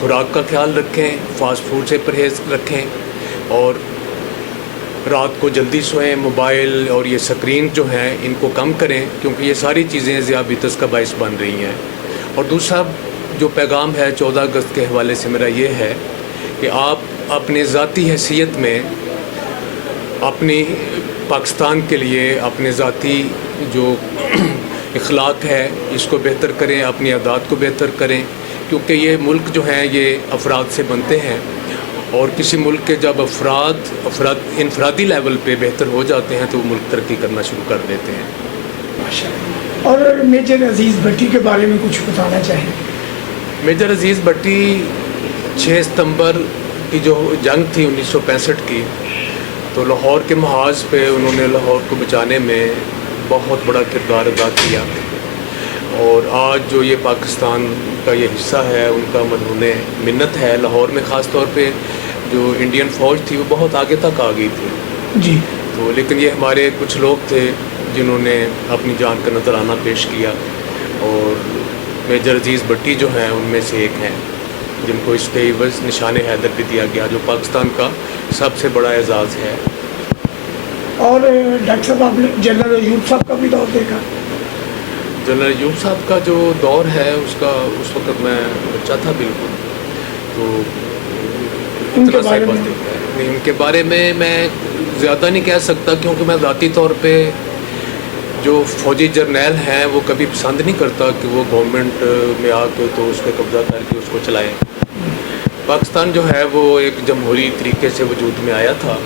خوراک کا خیال رکھیں, فاسٹ فوڈ سے پرہیز رکھیں, اور رات کو جلدی سوئیں. موبائل اور یہ سکرین جو ہیں ان کو کم کریں, کیونکہ یہ ساری چیزیں ذیابیطس کا باعث بن رہی ہیں. اور دوسرا جو پیغام ہے 14 اگست کے حوالے سے میرا یہ ہے کہ آپ اپنے ذاتی حیثیت میں اپنی پاکستان کے لیے اپنے ذاتی جو اخلاق ہے اس کو بہتر کریں, اپنی عادات کو بہتر کریں, کیونکہ یہ ملک جو ہیں یہ افراد سے بنتے ہیں, اور کسی ملک کے جب افراد انفرادی لیول پہ بہتر ہو جاتے ہیں تو وہ ملک ترقی کرنا شروع کر دیتے ہیں. اور میجر عزیز بھٹی کے بارے میں کچھ بتانا چاہیں؟ میجر عزیز بھٹی 6 ستمبر کی جو جنگ تھی 1965 کی, تو لاہور کے محاذ پہ انہوں نے لاہور کو بچانے میں بہت بڑا کردار ادا کیا, اور آج جو یہ پاکستان کا یہ حصہ ہے ان کا مدعون منت ہے. لاہور میں خاص طور پہ جو انڈین فوج تھی وہ بہت آگے تک آ گئی تھی جی. تو لیکن یہ ہمارے کچھ لوگ تھے جنہوں نے اپنی جان کا نذرانہ پیش کیا, اور میجر عزیز بھٹی جو ہیں ان میں سے ایک ہیں جن کو اس کے عوض نشان حیدر بھی دیا گیا, جو پاکستان کا سب سے بڑا اعزاز ہے. اور ڈاکٹر صاحب آپ نے جنرل ایوب صاحب کا بھی دور دیکھا؟ جنرل ایوب صاحب کا جو دور ہے اس وقت میں بچہ تھا بالکل, تو ان کے بارے میں نہیں, ان کے بارے میں زیادہ نہیں کہہ سکتا, کیونکہ میں ذاتی طور پہ جو فوجی جرنیل ہیں وہ کبھی پسند نہیں کرتا کہ وہ گورنمنٹ میں آ کے تو اس پہ قبضہ کر کے اس کو چلائیں. پاکستان جو ہے وہ ایک جمہوری طریقے سے وجود میں آیا تھا,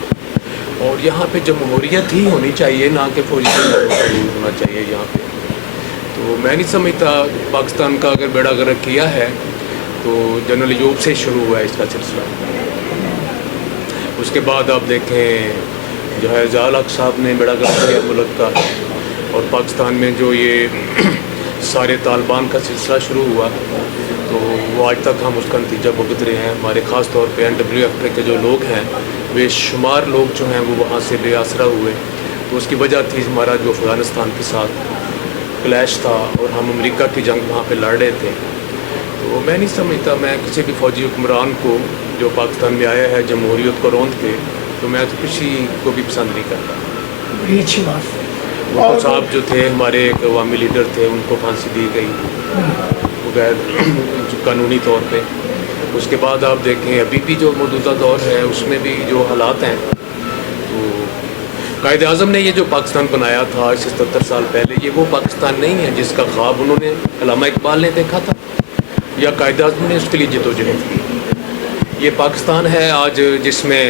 اور یہاں پہ جمہوریت ہی ہونی چاہیے, نہ کہ فوجی جرنیل کا رول ہونا چاہیے یہاں پہ. تو میں نہیں سمجھتا پاکستان کا اگر بیڑا غرق کیا ہے تو جنرل ایوب سے شروع ہوا ہے اس کا سلسلہ. اس کے بعد آپ دیکھیں جو ہے ضیاء الحق صاحب نے بیڑا غرق کیا ملک کا, اور پاکستان میں جو یہ سارے طالبان کا سلسلہ شروع ہوا تو وہ آج تک ہم اس کا نتیجہ بھگت رہے ہیں. ہمارے خاص طور پہ NWFA کے جو لوگ ہیں بے شمار لوگ جو ہیں وہ وہاں سے بے آسرا ہوئے, تو اس کی وجہ تھی ہمارا جو افغانستان کے ساتھ کلیش تھا, اور ہم امریکہ کی جنگ وہاں پہ لڑ رہے تھے. تو میں نہیں سمجھتا میں کسی بھی فوجی حکمران کو جو پاکستان میں آیا ہے جمہوریت کو روند کے, تو میں تو کسی کو بھی پسند نہیں کرتا. بڑی اچھی بات ہے. وہ صاحب جو تھے ہمارے ایک عوامی لیڈر تھے, ان کو پھانسی دی گئی بغیر قانونی طور پہ. اس کے بعد آپ دیکھیں ابھی بھی جو موجودہ دور ہے اس میں بھی جو حالات ہیں, تو قائد اعظم نے یہ جو پاکستان بنایا تھا 77 سال پہلے, یہ وہ پاکستان نہیں ہے جس کا خواب انہوں نے علامہ اقبال نے دیکھا تھا یا قائد اعظم نے اس کے لیے جدوجہد کی. یہ پاکستان ہے آج جس میں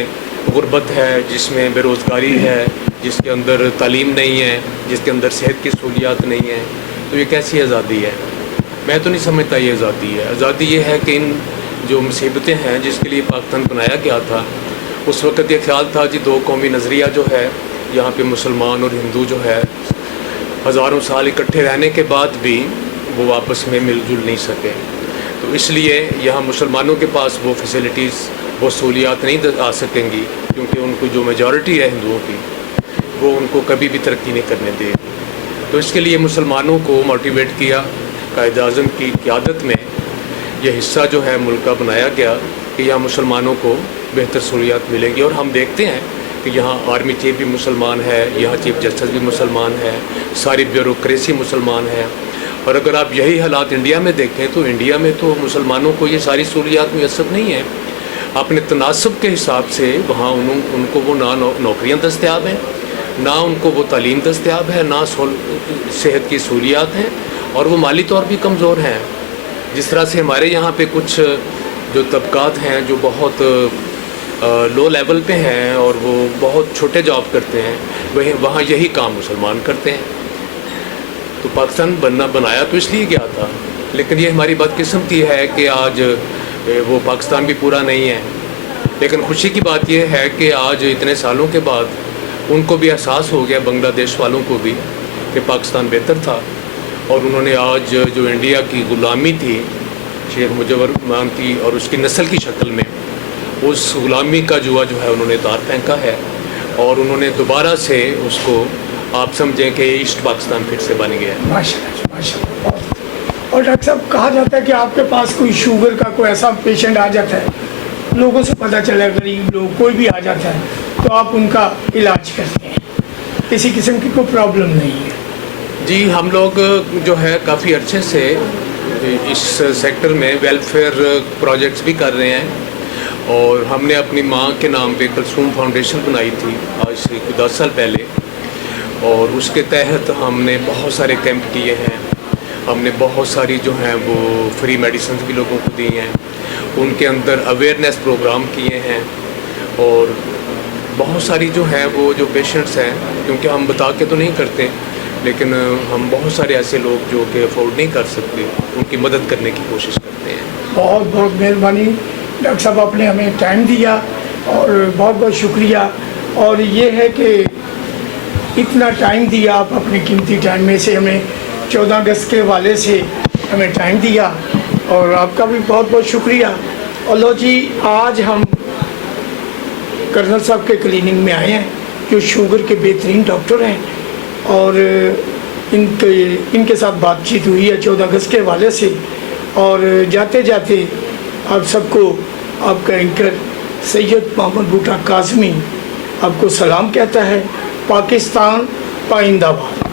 غربت ہے, جس میں بے روزگاری ہے, جس کے اندر تعلیم نہیں ہے, جس کے اندر صحت کی سہولیات نہیں ہیں. تو یہ کیسی آزادی ہے؟ میں تو نہیں سمجھتا یہ آزادی ہے. آزادی یہ ہے کہ ان جو مصیبتیں ہیں جس کے لیے پاکستان بنایا گیا تھا, اس وقت یہ خیال تھا جی 2 قومی نظریہ جو ہے یہاں پہ مسلمان اور ہندو جو ہے ہزاروں سال اکٹھے رہنے کے بعد بھی وہ آپس میں مل جل نہیں سکے. تو اس لیے یہاں مسلمانوں کے پاس وہ فیسلٹیز وہ سہولیات نہیں آ سکیں گی, کیونکہ ان کو جو میجورٹی ہے ہندوؤں کی وہ ان کو کبھی بھی ترقی نہیں کرنے دے. تو اس کے لیے مسلمانوں کو موٹیویٹ کیا, قائد اعظم کی قیادت میں یہ حصہ جو ہے ملک کا بنایا گیا کہ یہاں مسلمانوں کو بہتر سہولیات ملیں گی. اور ہم دیکھتے ہیں کہ یہاں آرمی چیف بھی مسلمان ہے, یہاں چیف جسٹس بھی مسلمان ہے, ساری بیوروکریسی مسلمان ہے. اور اگر آپ یہی حالات انڈیا میں دیکھیں تو انڈیا میں تو مسلمانوں کو یہ ساری سہولیات میسر نہیں ہیں. اپنے تناسب کے حساب سے وہاں ان کو وہ نہ نوکریاں دستیاب ہیں, نہ ان کو وہ تعلیم دستیاب ہے, نہ صحت کی سہولیات ہیں, اور وہ مالی طور بھی کمزور ہیں. جس طرح سے ہمارے یہاں پہ کچھ جو طبقات ہیں جو بہت لو لیول پہ ہیں اور وہ بہت چھوٹے جاب کرتے ہیں, وہاں یہی کام مسلمان کرتے ہیں. تو پاکستان بنایا تو اس لیے گیا تھا, لیکن یہ ہماری بدقسمتی ہے کہ آج وہ پاکستان بھی پورا نہیں ہے. لیکن خوشی کی بات یہ ہے کہ آج اتنے سالوں کے بعد ان کو بھی احساس ہو گیا, بنگلہ دیش والوں کو بھی, کہ پاکستان بہتر تھا. اور انہوں نے آج جو انڈیا کی غلامی تھی شیخ مجیب الرحمان کی اور اس کی نسل کی شکل میں, اس غلامی کا جوا جو ہے انہوں نے تار پھینکا ہے, اور انہوں نے دوبارہ سے اس کو آپ سمجھیں کہ ایسٹ پاکستان پھر سے بن گیا ہے. ماشاءاللہ. اور ڈاکٹر صاحب کہا جاتا ہے کہ آپ کے پاس کوئی شوگر کا کوئی ایسا پیشنٹ آ جاتا ہے, لوگوں سے پتہ چلا غریب لوگ کوئی بھی آ جاتا ہے تو آپ ان کا علاج کرتے ہیں, کسی قسم کی کوئی پرابلم نہیں ہے؟ جی ہم لوگ جو ہے کافی عرصے سے اس سیکٹر میں ویلفیئر پروجیکٹس بھی کر رہے ہیں, اور ہم نے اپنی ماں کے نام پہ کلثوم فاؤنڈیشن بنائی تھی آج سے 10 سال پہلے, اور اس کے تحت ہم نے بہت سارے کیمپ کیے ہیں. ہم نے بہت ساری جو ہیں وہ فری میڈیسنز بھی لوگوں کو دی ہیں, ان کے اندر اویئرنیس پروگرام کیے ہیں, اور بہت ساری جو ہیں وہ جو پیشنٹس ہیں, کیونکہ ہم بتا کے تو نہیں کرتے لیکن ہم بہت سارے ایسے لوگ جو کہ افورڈ نہیں کر سکتے ان کی مدد کرنے کی کوشش کرتے ہیں. بہت بہت مہربانی ڈاکٹر صاحب, آپ نے ہمیں ٹائم دیا اور بہت بہت شکریہ. اور یہ ہے کہ اتنا ٹائم دیا آپ, اپنے قیمتی ٹائم میں سے ہمیں 14 اگست کے حوالے سے ہمیں ٹائم دیا, اور آپ کا بھی بہت بہت شکریہ. اور لو جی, آج ہم کرنل صاحب کے کلینک میں آئے ہیں جو شوگر کے بہترین ڈاکٹر ہیں, اور ان کے ساتھ بات چیت ہوئی ہے 14 اگست کے حوالے سے. اور جاتے جاتے آپ سب کو آپ کا اینکر سید محمد بھٹا کاظمی آپ کو سلام کہتا ہے. پاکستان پائندہ باد.